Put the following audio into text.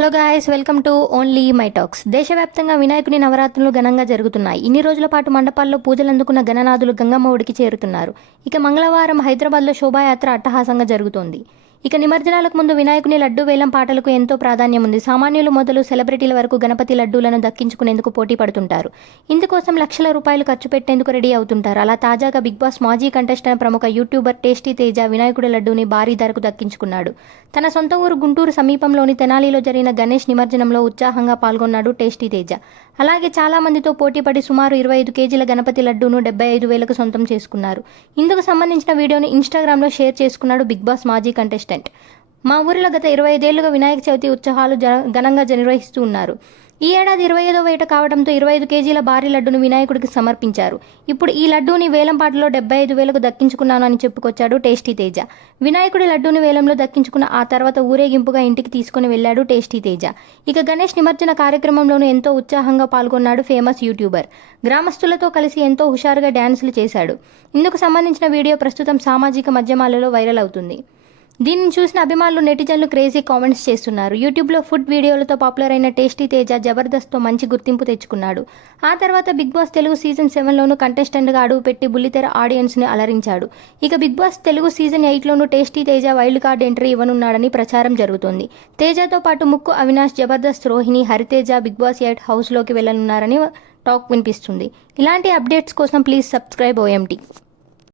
Hello guys, welcome to only my talks. దేశవ్యాప్తంగా వినాయకుని నవరాత్రులు ఘనంగా జరుగుతున్నాయి. ఇన్ని రోజుల పాటు మండపాల్లో పూజలు అందుకున్న గణనాథులు గంగమ్మ ఒడికి చేరుతున్నారు. ఇక మంగళవారం హైదరాబాద్లో శోభాయాత్ర అట్టహాసంగా జరుగుతోంది. ఇక నిమజ్జనాలకు ముందు వినాయకుని లడ్డూ వేలం పాటలకు ఎంతో ప్రాధాన్యం ఉంది. సామాన్యులు మొదలు సెలబ్రిటీల వరకు గణపతి లడ్డూలను దక్కించుకునేందుకు పోటీ పడుతుంటారు. ఇందుకోసం లక్షల రూపాయలు ఖర్చు పెట్టేందుకు రెడీ అవుతుంటారు. అలా తాజాగా బిగ్ బాస్ మాజీ కంటెస్టెంట్ ప్రముఖ యూట్యూబర్ టేస్టీ తేజ వినాయకుడి లడ్డూని భారీ ధరకు దక్కించుకున్నాడు. తన సొంత ఊరు గుంటూరు సమీపంలోని తెనాలిలో జరిగిన గణేష్ నిమజ్జనంలో ఉత్సాహంగా పాల్గొన్నాడు టేస్టీ తేజ. అలాగే చాలా మందితో పోటీపడి సుమారు 25 కేజీల గణపతి లడ్డూను 75,000కు సొంతం చేసుకున్నారు. ఇందుకు సంబంధించిన వీడియోని ఇన్స్టాగ్రామ్లో షేర్ చేసుకున్నాడు బిగ్ బాస్ మాజీ కంటెస్టెంట్. మా ఊరిలో గత 25 ఏళ్లుగా వినాయక చవితి ఉత్సవాలు ఘనంగా నిర్వహిస్తూ ఉన్నారు. ఈ ఏడాది 25వ ఏట కావడంతో 25 కేజీల భారీ లడ్డును వినాయకుడికి సమర్పించారు. ఇప్పుడు ఈ లడ్డూని వేలంపాటలో 75,000కు దక్కించుకున్నాను అని చెప్పుకొచ్చాడు టేస్టీ తేజ. వినాయకుడి లడ్డూని వేలంలో దక్కించుకున్న ఆ తర్వాత ఊరేగింపుగా ఇంటికి తీసుకుని వెళ్లాడు టేస్టీ తేజ. ఇక గణేష్ నిమజ్జన కార్యక్రమంలోనూ ఎంతో ఉత్సాహంగా పాల్గొన్నాడు ఫేమస్ యూట్యూబర్. గ్రామస్తులతో కలిసి ఎంతో హుషారుగా డ్యాన్సులు చేశాడు. ఇందుకు సంబంధించిన వీడియో ప్రస్తుతం సామాజిక మాధ్యమాలలో వైరల్ అవుతుంది. దీనిని చూసిన అభిమానులు నెటిజన్లు క్రేజీ కామెంట్స్ చేస్తున్నారు. యూట్యూబ్లో ఫుడ్ వీడియోలతో పాపులర్ అయిన టేస్టీ తేజ జబర్దస్త్తో మంచి గుర్తింపు తెచ్చుకున్నాడు. ఆ తర్వాత బిగ్ బాస్ తెలుగు సీజన్ 7లోనూ కంటెస్టెంట్గా అడుగుపెట్టి బుల్లితెర ఆడియన్స్ని అలరించాడు. ఇక బిగ్ బాస్ తెలుగు సీజన్ 8లోనూ Tasty Teja wild card entry ఇవ్వనున్నాడని ప్రచారం జరుగుతోంది. తేజతో పాటు ముక్కు అవినాష్, జబర్దస్త్ రోహిణి, హరితేజ బిగ్ బాస్ 8 హౌస్లోకి వెళ్లనున్నారని టాక్ వినిపిస్తుంది. ఇలాంటి అప్డేట్స్ కోసం ప్లీజ్ సబ్స్క్రైబ్ OMT.